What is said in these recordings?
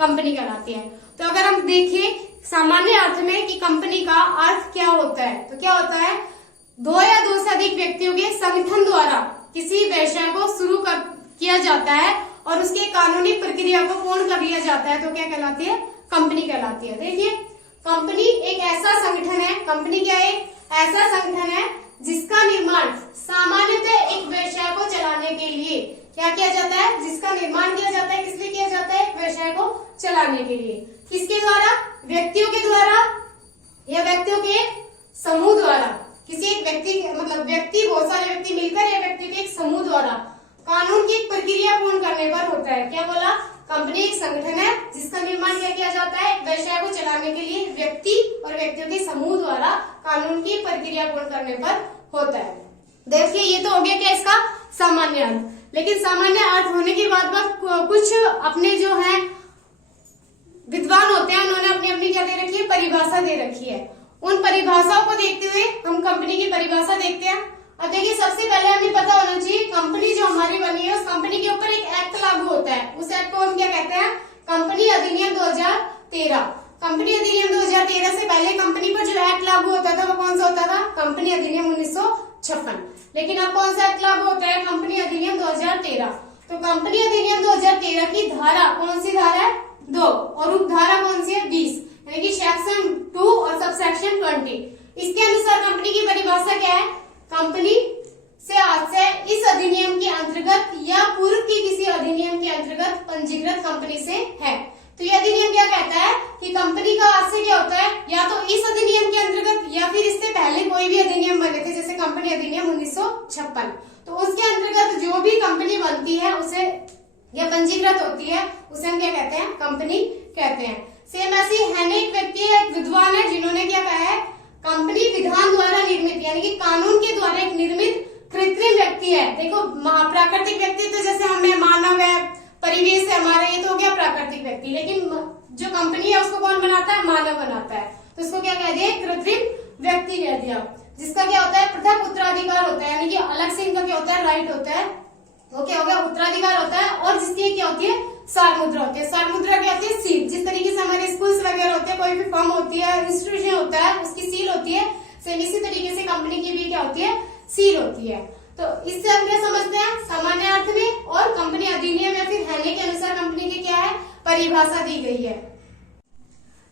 Company कहलाती है। तो अगर हम देखें सामान्य अर्थ में कि कंपनी का अर्थ क्या होता है, तो क्या होता है, दो या दो से अधिक व्यक्तियों के संगठन द्वारा किसी व्यवसाय को शुरू किया जाता है और उसके कानूनी प्रक्रिया को पूर्ण कर लिया जाता है, तो क्या कहलाती है, कंपनी कहलाती है। देखिए कंपनी एक ऐसा संगठन है, कंपनी क्या है, ऐसा संगठन है जिसका निर्माण सामान्यतः एक व्यवसाय को चलाने के लिए क्या किया जाता है, जिसका निर्माण किया जाता है, किस लिए किया जाता है, व्यवसाय को चलाने के लिए। किसके द्वारा, व्यक्तियों के द्वारा या व्यक्तियों के समूह द्वारा, किसी एक व्यक्ति मतलब व्यक्ति, बहुत सारे व्यक्ति मिलकर या व्यक्ति के एक समूह द्वारा कानून की एक प्रक्रिया पूर्ण करने पर होता है। क्या बोला, कंपनी एक संगठन है जिसका निर्माण क्या किया जाता है, व्यवसाय को चलाने के लिए व्यक्ति और व्यक्तियों के समूह द्वारा कानून की प्रक्रिया पूर्ण करने पर होता है। देखिए ये तो हो गया क्या इसका सामान्य अर्थ। लेकिन सामान्य अर्थ होने के बाद कुछ अपने जो है विद्वान होते हैं, उन्होंने अपनी अपनी क्या दे रखी है, परिभाषा दे रखी है। उन परिभाषाओं को देखते हुए हम कंपनी की परिभाषा देखते हैं। अब देखिए सबसे पहले हमें पता होना चाहिए कंपनी जो हमारी बनी है उस कंपनी के ऊपर एक एक्ट लागू होता है। उस एक्ट को हम क्या कहते हैं, कंपनी अधिनियम 2013। कंपनी अधिनियम 2013 से पहले कंपनी पर जो एक्ट लागू होता था वो कौन सा होता था, कंपनी अधिनियम 1956। लेकिन अब कौन सा एक्ट लागू होता है, कंपनी अधिनियम 2013। तो कंपनी अधिनियम 2013 की धारा कौन सी धारा है, 2, और उपधारा कौन सी है, 20, यानी कि सेक्शन 2 और सब सेक्शन 20। इसके अनुसार कंपनी की परिभाषा क्या है, कंपनी से आशय इस अधिनियम के अंतर्गत या पूर्व की किसी अधिनियम के अंतर्गत पंजीकृत कंपनी से है। तो यह अधिनियम क्या कहता है कि कंपनी का आशय क्या होता है, या तो इस अधिनियम के अंतर्गत या फिर इससे पहले कोई भी अधिनियम बने थे जैसे कंपनी अधिनियम 1956, तो उसके अंतर्गत जो भी कंपनी बनती है उसे या पंजीकृत होती है उसे हम क्या कहते हैं, कंपनी कहते हैं। सेम ऐसी है एक व्यक्ति है, एक विद्वान है, जिन्होंने क्या कहा है, कंपनी विधान द्वारा निर्मित यानी कि कानून के द्वारा एक निर्मित कृत्रिम व्यक्ति है। देखो प्राकृतिक व्यक्ति तो जैसे हमें मानव है, परिवेश है हमारा, ये तो हो गया प्राकृतिक व्यक्ति। लेकिन जो कंपनी है उसको कौन बनाता है, मानव बनाता है। तो उसको क्या कह दिया, कृत्रिम व्यक्ति कह दिया, जिसका क्या होता है, पृथक उत्तराधिकार होता है, यानी कि अलग से इनका क्या होता है, राइट होता है, वो क्या हो गया, उत्तराधिकार होता है। और जिसकी क्या होती है, सार मुद्रा होती है। सार मुद्रा क्या होती है, सील। जिस तरीके से हमारे स्कूल्स वगैरह होते हैं, कोई भी फर्म होती है, इंस्टीट्यूशन होता है, उसकी सील होती है, सेम इसी तरीके से कंपनी की भी क्या होती है, सील होती है। तो इससे हम क्या समझते हैं, सामान्य अर्थ में और कंपनी अधिनियम या फिर हैने के अनुसार कंपनी की क्या है, परिभाषा दी गई है।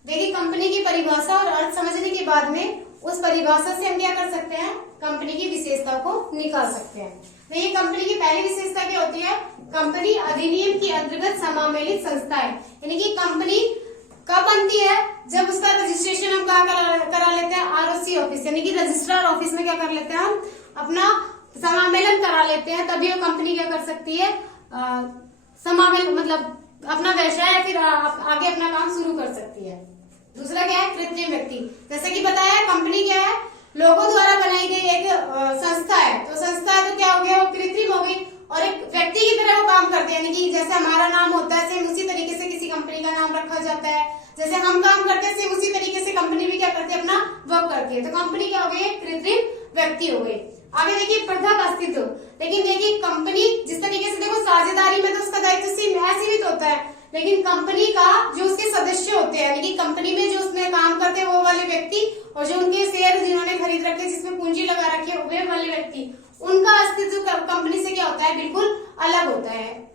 देखिए कंपनी की परिभाषा और अर्थ समझने के बाद में उस परिभाषा से हम क्या कर सकते हैं, कंपनी की विशेषता को निकाल सकते हैं। देखिए कंपनी की पहली विशेषता क्या होती है, कंपनी अधिनियम के अंतर्गत समावेशित संस्था है। यानी कि कंपनी कब बनती है, जब उसका रजिस्ट्रेशन हम कहाँ करा लेते हैं, आरओसी ऑफिस, यानी कि रजिस्ट्रार ऑफिस में क्या कर लेते हैं, हम अपना समावेलन करा लेते हैं, तभी वो कंपनी क्या कर सकती है, समावेलन मतलब अपना व्यवसाय या फिर आगे अपना काम शुरू कर सकती है। दूसरा क्या है, कृत्रिम व्यक्ति। जैसे कि बताया कंपनी क्या है, लोगों द्वारा बनाई गई एक संस्था है। तो संस्था है तो क्या हो गया, वो कृत्रिम हो गई और एक व्यक्ति की तरह वो काम करते हैं। यानी कि जैसे हमारा नाम होता है सेम उसी तरीके से किसी कंपनी का नाम रखा जाता है, जैसे हम काम करते हैं सेम उसी तरीके से कंपनी भी क्या करती है, अपना वर्क करती है। तो कंपनी क्या हो गई, कृत्रिम व्यक्ति हो गई। आगे देखिए पृथक अस्तित्व। लेकिन देखिए कंपनी जिस तरीके से देखो साझेदारी में तो उसका दायित्व सीमित होता है, लेकिन कंपनी का जो उसके सदस्य होते हैं, यानी कि कंपनी में जो उसमें काम करते हैं वो वाले व्यक्ति, और जो उनके शेयर जिन्होंने खरीद रखे जिसमें पूंजी लगा रखी है वे वाले व्यक्ति, उनका अस्तित्व कंपनी से क्या होता है, बिल्कुल अलग होता है।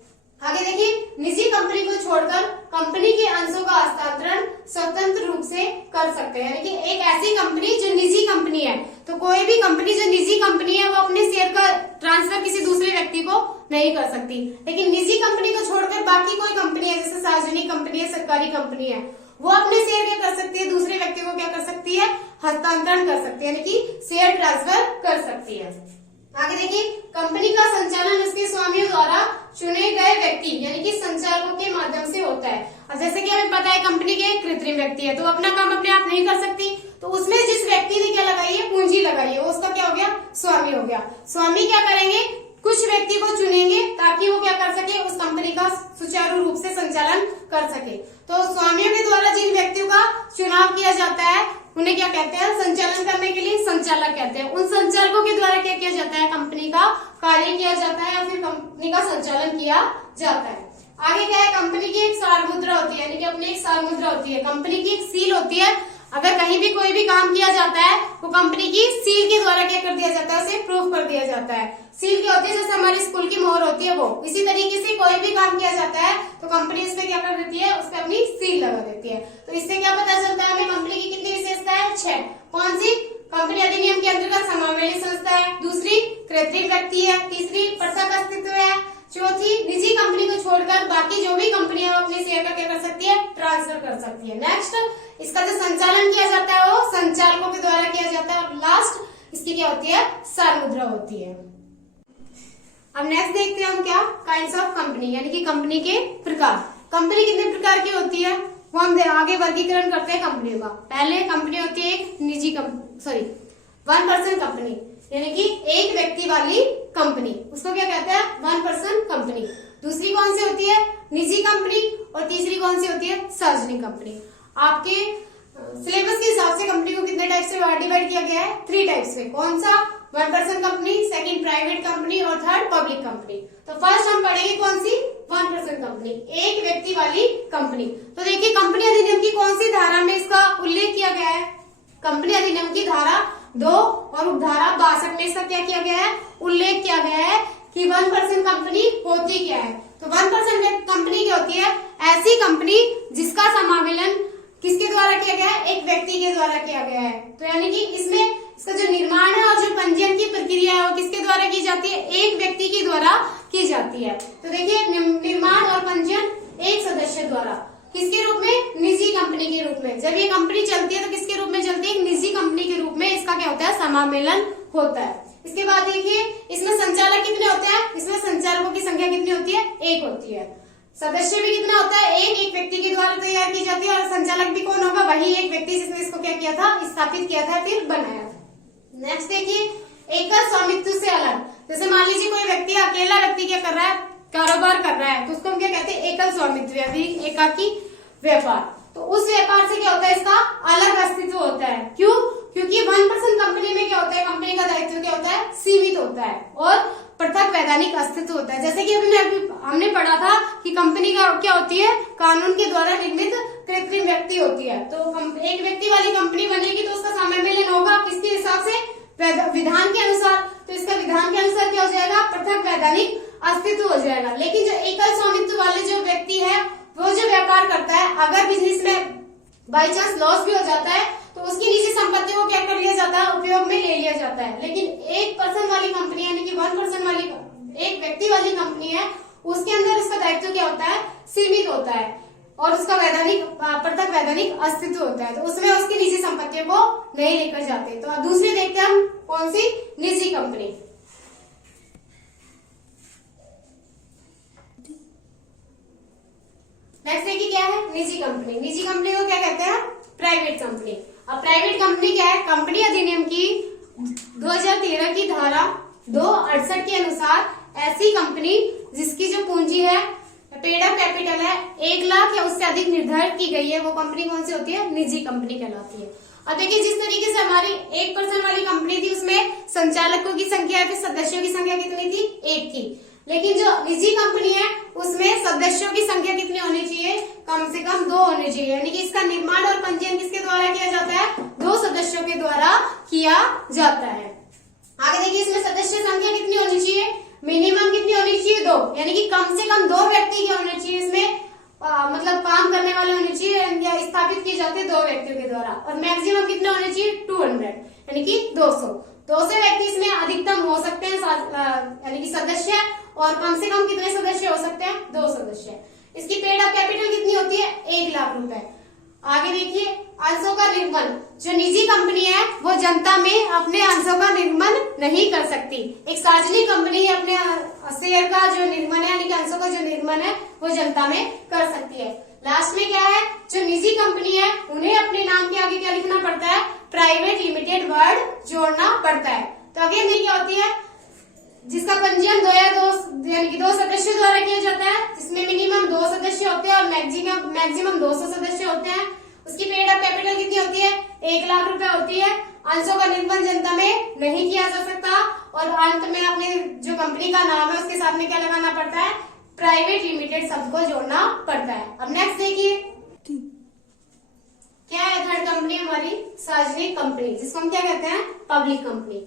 आगे देखिए निजी कंपनी को छोड़कर कंपनी के अंशों का हस्तांतरण स्वतंत्र रूप से कर सकते हैं। यानी कि एक ऐसी कंपनी जो निजी कंपनी है, तो कोई भी कंपनी जो निजी कंपनी है वो अपने शेयर का ट्रांसफर किसी दूसरे व्यक्ति को नहीं कर सकती। लेकिन निजी कंपनी को छोड़कर बाकी कोई कंपनी है, जैसे सार्वजनिक कंपनी है, सरकारी कंपनी है, वो अपने शेयर क्या कर सकती है, दूसरे व्यक्ति को क्या कर सकती है, हस्तांतरण कर सकती है, यानी कि शेयर ट्रांसफर कर सकती है। आगे देखिए कंपनी का संचालन उसके स्वामियों द्वारा चुने गए व्यक्ति यानी कि संचालकों के माध्यम से होता है। अब जैसे कि हमें पता है कंपनी के कृत्रिम व्यक्ति है, तो अपना काम अपने आप नहीं कर सकती, तो उसमें जिस व्यक्ति ने क्या लगाई है, पूंजी लगाई है, उसका क्या हो गया, स्वामी हो गया। स्वामी क्या करेंगे, कुछ व्यक्ति को चुनेंगे ताकि वो क्या कर सके, उस कंपनी का सुचारू रूप से संचालन कर सके। तो स्वामियों के द्वारा जिन व्यक्तियों का चुनाव किया जाता है उन्हें क्या कहते हैं, संचालन करने के लिए संचालक कहते हैं। उन संचालकों के द्वारा क्या किया जाता है, कंपनी का कार्य किया जाता है या फिर कंपनी का संचालन किया जाता है। आगे क्या है, कंपनी की एक सार मुद्रा होती है, यानी कि अपनी एक सार मुद्रा होती है, कंपनी की एक सील होती है। अगर कहीं भी कोई भी काम किया जाता है वो कंपनी की सील के द्वारा क्या कर दिया जाता है, उसे प्रूफ कर दिया जाता है। सील क्या होती है, जैसे हमारी स्कूल की मोहर होती है वो, इसी तरीके से कोई भी काम किया जाता है तो कंपनी इस पे क्या कर देती है, उस पे अपनी सील लगा देती है। तो इससे क्या पता चलता है हमें कंपनी की कितनी विशेषता है, 6। कौन सी? कंपनी अधिनियम के अंतर्गत समावेश संस्था है, दूसरी कृत्रिम व्यक्ति है, तीसरी पृथक अस्तित्व है, चौथी निजी कंपनी को छोड़कर बाकी जो भी कंपनियां वो अपने शेयर का क्या कर सकती है, ट्रांसफर कर सकती है। नेक्स्ट, इसका जो संचालन किया जाता है वो संचालकों के द्वारा किया जाता है। और लास्ट इसकी क्या होती है, सार मुद्रा होती है। अब नेक्स्ट देखते हैं हम क्या, काइंड्स ऑफ कंपनी, यानी कि कंपनी के प्रकार। कंपनी कितने प्रकार की होती है वो हम आगे वर्गीकरण करते हैं कंपनियों का। पहले कंपनी होती है एक निजी वन पर्सन कंपनी, यानी कि एक व्यक्ति वाली कंपनी, उसको क्या कहते हैं, वन पर्सन कंपनी। दूसरी कौन सी होती है, निजी कंपनी। और तीसरी कौन सी होती है, सार्वजनिक कंपनी। आपके सिलेबस के हिसाब से कंपनी को कितने टाइप से डिवाइड किया गया है, 3 टाइप्स में। कौन सा, one person company, second private company और थर्ड पब्लिक कंपनी। तो फर्स्ट हम पढ़ेंगे कौन सी, वन पर्सन कंपनी, एक व्यक्ति वाली कंपनी। तो देखिए कंपनी अधिनियम की कौन सी धारा में इसका उल्लेख किया गया है, कंपनी अधिनियम की धारा 2 और उपधारा 62 में इसका क्या किया गया है, उल्लेख किया गया है कि वन पर्सन कंपनी होती क्या है। तो वन पर्सन कंपनी क्या होती है, ऐसी कंपनी जिसका समावेलन किसके द्वारा किया गया है, एक व्यक्ति के द्वारा किया गया है। तो यानी कि इसमें इसका जो निर्माण है और जो पंजीयन की प्रक्रिया है वो किसके द्वारा की जाती है, एक व्यक्ति के द्वारा की जाती है। तो देखिए निर्माण और पंजीयन एक सदस्य द्वारा, किसके रूप में, निजी कंपनी के रूप में। जब ये कंपनी चलती है तो किसके रूप में चलती है, एक निजी कंपनी के रूप में इसका क्या होता है, समावेलन होता है। इसके बाद देखिए इसमें संचालक कितने होते हैं, इसमें संचालकों की संख्या कितनी होती है, 1 होती है। सदस्य भी कितना होता है, एक व्यक्ति के द्वारा तैयार की जाती है। और संचालक भी कौन होगा, वही एक व्यक्ति जिसने इसको क्या किया था, स्थापित किया था, फिर बनाया था। नेक्स्ट देखिए एकल स्वामित्व से अलग, जैसे मान लीजिए कोई व्यक्ति, अकेला व्यक्ति क्या कर रहा है, कारोबार कर रहा है, तो उसको हम क्या कहते हैं, एकल स्वामित्व या फिर एकाकी व्यापार। तो उस व्यापार से क्या होता है, इसका अलग अस्तित्व होता है। क्यों? क्योंकि वन पर्सन कंपनी में क्या होता है, कंपनी का दायित्व क्या होता है, सीमित होता है और पृथक वैधानिक अस्तित्व होता है। जैसे कि हमने पढ़ा था कि कंपनी का क्या होती है, कानून के द्वारा निर्मित कृत्रिम व्यक्ति होती है। तो एक व्यक्ति वाली कंपनी बनेगी तो उसका समावेलन होगा किसके हिसाब से, विधान के अनुसार। तो इसका विधान के अनुसार क्या हो जाएगा, पृथक वैधानिक अस्तित्व हो जाएगा। लेकिन जो एकल स्वामित्व वाले जो व्यक्ति है वो जो व्यापार करता है, अगर बिजनेस में बाई चांस लॉस भी हो जाता है तो उसकी निजी संपत्ति को क्या कर लिया जाता है, उपयोग में ले लिया जाता है। लेकिन एक पर्सन वाली कंपनी यानी कि वन पर्सन वाली, एक व्यक्ति वाली कंपनी है, उसके अंदर उसका दायित्व क्या होता है, सीमित होता है और उसका पृथक वैधानिक अस्तित्व होता है। तो उसमें उसकी निजी संपत्तियों को नहीं लेकर जाते। तो दूसरी देखते हैं हम कौन सी, निजी कंपनी। नेक्स्ट देखिए क्या है, निजी कंपनी। निजी कंपनी को क्या कहते हैं, प्राइवेट कंपनी। अब प्राइवेट कंपनी क्या है, कंपनी अधिनियम की 2013 की धारा 268 के अनुसार ऐसी कंपनी जिसकी जो पूंजी है, पेड अप कैपिटल है, 1 लाख या उससे अधिक निर्धारित की गई है, वो कंपनी कौन सी होती है, निजी कंपनी कहलाती है। अब देखिए जिस तरीके से हमारी एक पर्सन वाली कंपनी थी उसमें संचालकों की संख्या या फिर सदस्यों की संख्या कितनी थी, 1 थी। लेकिन जो निजी कंपनी है उसमें सदस्यों की संख्या कितनी होनी चाहिए, कम से कम 2 होनी चाहिए। यानी कि इसका निर्माण और पंजीयन किसके द्वारा किया जाता है, 2 सदस्यों के द्वारा किया जाता है। आगे देखिए इसमें सदस्य संख्या कितनी होनी चाहिए, मिनिमम कितनी होनी चाहिए, 2। यानी कि कम से कम 2 व्यक्ति क्या होने चाहिए इसमें, मतलब काम करने वाले होने चाहिए या स्थापित किए जाते 2 व्यक्तियों के द्वारा। और मैक्सिमम कितने होने चाहिए, 200 यानी कि 200 व्यक्ति इसमें अधिकतम हो सकते हैं, यानी कि सदस्य। और कम से कम कितने सदस्य हो सकते हैं, 2 सदस्य। इसकी पेड अप कैपिटल कितनी होती है, 1 लाख रुपए। आगे देखिए अंशों का निर्गमन, जो निजी कंपनी है वो जनता में अपने अंशों का निर्गमन नहीं कर सकती। एक सार्वजनिक कंपनी अपने शेयर का जो निर्गमन है यानी कि अंशों का जो निर्गमन है वो जनता में कर सकती है। लास्ट में क्या है, जो निजी कंपनी है उन्हें अपने नाम के आगे क्या लिखना पड़ता है, प्राइवेट लिमिटेड वर्ड जोड़ना पड़ता है। तो अगेन ये क्या होती है, जिसका पंजीयन 2 यानी कि 2 सदस्यों द्वारा किया जाता है, जिसमें मिनिमम 2 सदस्य होते हैं और मैक्सिमम 200 सदस्य होते हैं। उसकी पेड अप कैपिटल कितनी होती है, 1 लाख रुपए होती है। अंशों का निर्गमन जनता में नहीं किया जा सकता और अंत में अपने जो कंपनी का नाम है उसके साथ में क्या लगाना पड़ता है, प्राइवेट लिमिटेड शब्द को जोड़ना पड़ता है। अब नेक्स्ट देखिए क्या है थर्ड कंपनी हमारी सार्वजनिक कंपनी, जिसको हम क्या कहते हैं पब्लिक कंपनी।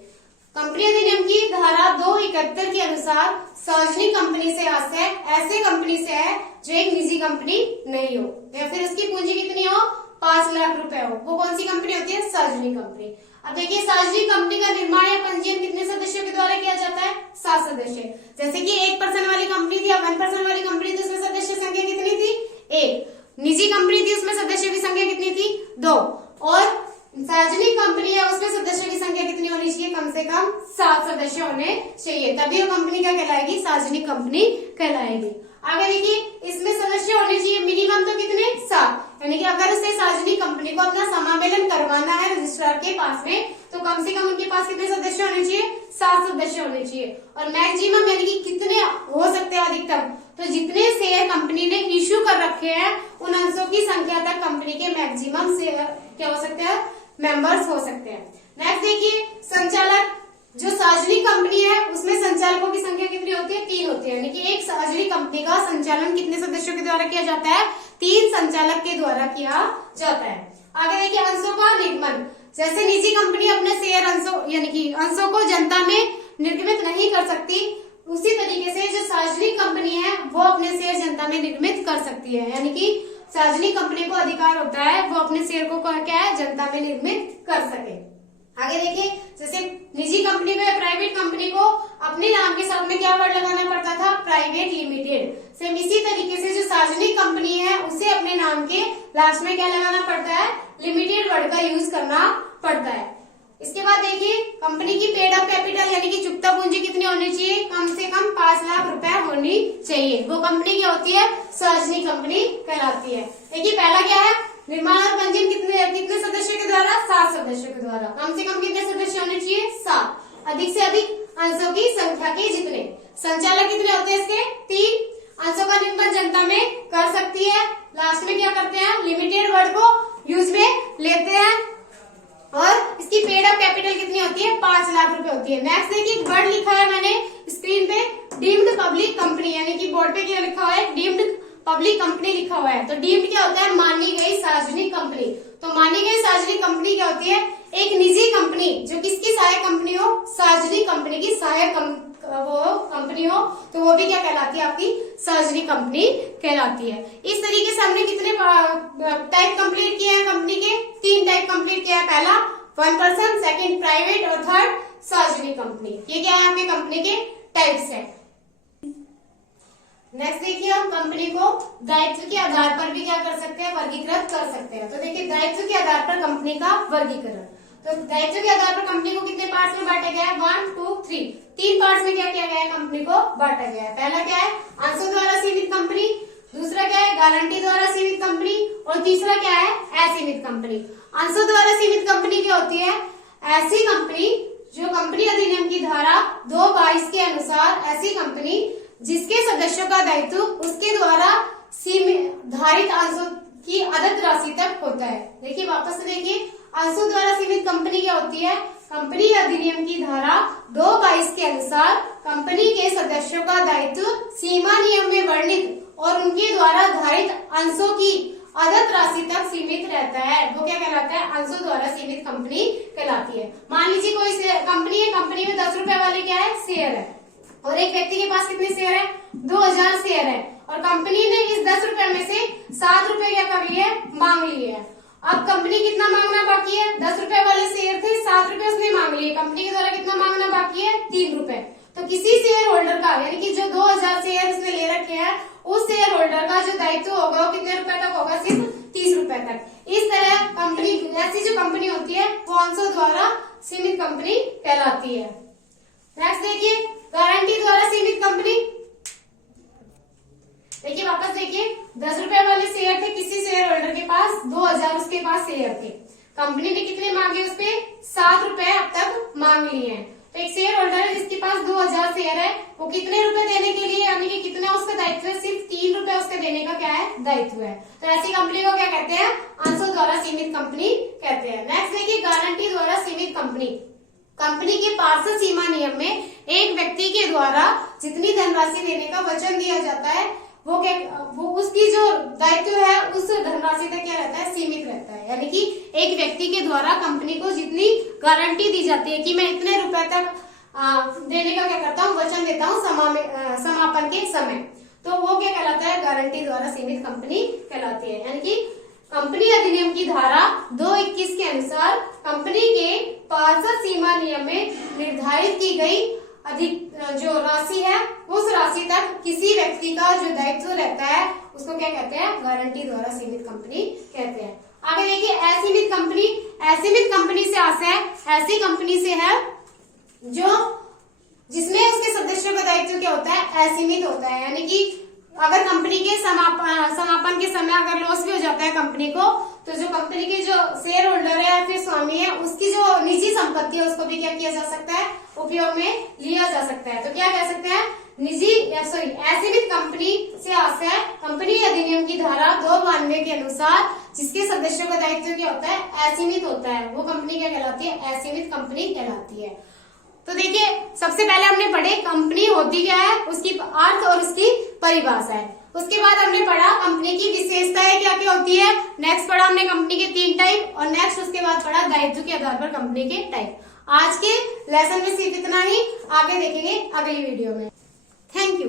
कंपनी अधिनियम की धारा 271 के अनुसार सार्वजनिक कंपनी से आशय ऐसे कंपनी से है जो एक निजी कंपनी नहीं हो या फिर उसकी पूंजी कितनी हो 5 लाख रुपए हो, वो कौन सी कंपनी होती है सार्वजनिक कंपनी। अब देखिए सार्वजनिक कंपनी का निर्माण या पंजीयन कितने सदस्यों के द्वारा किया जाता है 7 सदस्य। जैसे कि 1% वाली कंपनी थी या 1% वाली कंपनी थी, उसमें सदस्य संख्या कितनी थी 1। निजी कंपनी थी उसमें सदस्यों की संख्या कितनी थी 2, और सार्वजनिक कंपनी है उसमें सदस्यों की संख्या कितनी होनी चाहिए कम से कम 7 सदस्य होने चाहिए, तभी वो कंपनी क्या कहलाएगी सार्वजनिक कंपनी कहलाएगी। आगे देखिए इसमें सदस्य होने चाहिए मिनिमम तो कितने 7, यानी कि अगर उसे सार्वजनिक कंपनी को अपना समावेलन करवाना है रजिस्ट्रार के पास में तो कम से कम उनके पास कितने सदस्य होने चाहिए 7 सदस्य होने चाहिए। और मैक्सिमम यानी कि कितने हो सकते हैं अधिकतम, तो जितने शेयर कंपनी ने इश्यू कर रखे हैं उन अंशों की संख्या तक कंपनी के मैक्सिमम शेयर क्या हो सकते हैं मेंबर्स हो सकते हैं। नेक्स्ट देखिए संचालक, जो सार्वजनिक कंपनी है उसमें संचालकों की संख्या कितनी होती है 3 होती है, यानी कि एक सार्वजनिक कंपनी का संचालन कितने सदस्यों के द्वारा किया जाता है 3 संचालक के द्वारा किया जाता है। आगे देखिए अंशों का निर्गमन, जैसे निजी कंपनी अपने शेयर अंशों यानी कि अंशों को जनता में निर्गमित नहीं कर सकती, उसी तरीके से जो सार्वजनिक कंपनी है वो अपने शेयर जनता में निर्गमित कर सकती है, यानी कि सार्वजनिक कंपनी को अधिकार होता है वो अपने शेयर को क्या है जनता में निर्मित कर सके। आगे देखिए जैसे निजी कंपनी को या प्राइवेट कंपनी को अपने नाम के साथ में क्या वर्ड लगाना पड़ता था प्राइवेट लिमिटेड, सेम इसी तरीके से जो सार्वजनिक कंपनी है उसे अपने नाम के लास्ट में क्या लगाना पड़ता है लिमिटेड वर्ड का यूज करना पड़ता है। इसके बाद देखिए कंपनी की पेड अप कैपिटल यानी कि चुकता पूंजी कितनी होनी चाहिए कम से कम 5 लाख रुपए होनी चाहिए, वो कंपनी क्या होती है सार्वजनिक कंपनी कहलाती है। देखिए पहला क्या है निर्माण और पंजीयन कितने सदस्यों के द्वारा 7 सदस्यों के द्वारा, कम से कम कितने सदस्य होने चाहिए 7, अधिक से अधिक अंशों की संख्या के जितने, संचालक कितने होते हैं इसके 3, अंशों का निर्गमन जनता में कर सकती है, लास्ट में क्या करते हैं लिमिटेड वर्ड को यूज में लेते हैं, और इसकी पेड अप कैपिटल कितनी होती है 5 लाख रुपए होती है। नेक्स्ट देखिए वर्ड लिखा है मैंने स्क्रीन पे डीम्ड पब्लिक कंपनी, यानी कि बोर्ड पे क्या लिखा हुआ है डीम्ड पब्लिक कंपनी लिखा हुआ है, तो डीम्ड क्या होता है मानी गई सार्वजनिक कंपनी। तो मानी गई सार्वजनिक कंपनी क्या होती है एक निजी कंपनी जो किसकी सहायक कंपनी हो सार्वजनिक कंपनी की सहायक वो कंपनी हो, तो वो भी क्या कहलाती है आपकी सार्वजनिक कंपनी कहलाती है। इस तरीके से हमने कितने टाइप कंप्लीट किए हैं कंपनी के 3 टाइप कंप्लीट किया है, पहला 1%, सेकंड प्राइवेट और थर्ड सार्वजनिक कंपनी। ये क्या है आपके कंपनी के टाइप्स है। नेक्स्ट देखिए हम कंपनी को दायित्व के आधार पर भी क्या कर सकते हैं वर्गीकृत कर सकते हैं। तो देखिए दायित्व के आधार पर कंपनी का वर्गीकरण, तो दायित्व के आधार पर कंपनी को कितने पार्ट्स में बांटा गया है 1, 2, 3, 3 पार्ट्स में क्या किया गया है कंपनी को बांटा गया है। पहला क्या है अंशों द्वारा सीमित कंपनी, दूसरा क्या है गारंटी द्वारा सीमित कंपनी, और तीसरा क्या है असीमित कंपनी। अंशों द्वारा सीमित कंपनी क्या होती है ऐसी कंपनी जो कंपनी अधिनियम की धारा 222 के अनुसार ऐसी कंपनी जिसके सदस्यों का दायित्व उसके द्वारा धारित अंशों की अदद राशि तक होता है। देखिए वापस से देखिए अंशों द्वारा सीमित कंपनी क्या होती है कंपनी अधिनियम की धारा 222 के अनुसार कंपनी के सदस्यों का दायित्व सीमा नियम में वर्णित और उनके द्वारा धारित अंशों की अदद राशि तक सीमित रहता है, वो क्या कहलाता है अंशों द्वारा सीमित कंपनी कहलाती है। मान लीजिए कोई कंपनी है, कंपनी में 10 रुपए वाले क्या है शेयर है और एक व्यक्ति के पास कितने शेयर है 2000 शेयर है, और कंपनी ने इस 10 रुपए में से 7 रुपए क्या कर लिए मांग लिए है। अब कंपनी कितना मांगना बाकी है 10 रुपए वाले शेयर थे 7 रुपए उसने मांग लिए, कंपनी के द्वारा कितना मांगना बाकी है 3 रुपए। तो किसी शेयर होल्डर का यानी कि जो 2000 शेयर उसने ले रखे हैं उस शेयर होल्डर का जो दायित्व होगा वो कितने रुपए तक होगा सिर्फ 30 रुपए तक। इस तरह कंपनी ऐसी जो कंपनी होती है वो अंशों द्वारा सीमित कंपनी कहलाती है। नेक्स्ट देखिए गारंटी द्वारा सीमित कंपनी, देखिए वापस देखिए 10 रुपए वाले शेयर थे किसी शेयर होल्डर के पास 2000 उसके पास शेयर थे, कंपनी ने कितने मांगे उस पे 7 रुपए अब तक मांग लिए हैं। तो एक शेयर होल्डर है जिसके पास 2000 शेयर है वो कितने रुपए देने के लिए यानी कि कितना उसका दायित्व है सिर्फ 3 रुपए उसके देने का क्या है दायित्व है। तो ऐसी कंपनी को क्या कहते हैं अंशों द्वारा सीमित कंपनी कहते हैं। नेक्स्ट देखिए गारंटी द्वारा सीमित कंपनी, कंपनी के पार्षद सीमा नियम में एक व्यक्ति के द्वारा जितनी धनराशि देने का वचन दिया जाता है वो उसकी जो दायित्व है उस धनराशि तक क्या रहता है, सीमित रहता है। यानी कि एक व्यक्ति के द्वारा कंपनी को जितनी गारंटी दी जाती है कि मैं इतने रुपए तक देने का क्या करता हूँ, वचन देता हूँ समापन के समय, तो वो क्या कहलाता है, गारंटी द्वारा सीमित कंपनी कहलाती है। यानी कि कंपनी अधिनियम की धारा 221 के अनुसार कंपनी के पार्षद सीमा नियम में निर्धारित की गई अधिक जो राशि है उस राशि तक किसी व्यक्ति का जो दायित्व रहता है उसको क्या कहते हैं, गारंटी द्वारा सीमित कंपनी कहते हैं। आगे देखिए असीमित कंपनी। असीमित कंपनी से आशय ऐसी कंपनी से है जो जिसमें उसके सदस्यों का दायित्व क्या होता है, असीमित होता है। यानी कि अगर कंपनी के समापन के समय अगर लॉस भी हो जाता है कंपनी को, तो जो कंपनी के जो शेयर होल्डर है या फिर स्वामी है उसकी जो निजी संपत्ति है उसको भी क्या किया जा सकता है, उपयोग में लिया जा सकता है। तो क्या कह सकते हैं, असीमित कंपनी से आशय कंपनी अधिनियम की धारा 292 के अनुसार जिसके सदस्यों का दायित्व क्या होता है, असीमित होता है, वो कंपनी क्या कहलाती है, असीमित कंपनी कहलाती है। तो देखिए सबसे पहले हमने पढ़े कंपनी होती क्या है, उसकी अर्थ और उसकी परिभाषा है। उसके बाद हमने पढ़ा कंपनी की विशेषताएं क्या क्या होती है। नेक्स्ट पढ़ा हमने कंपनी के 3 टाइप और नेक्स्ट उसके बाद पढ़ा दायित्व के आधार पर कंपनी के टाइप। आज के लेसन में सिर्फ इतना ही, आगे देखेंगे अगली वीडियो में। Thank you.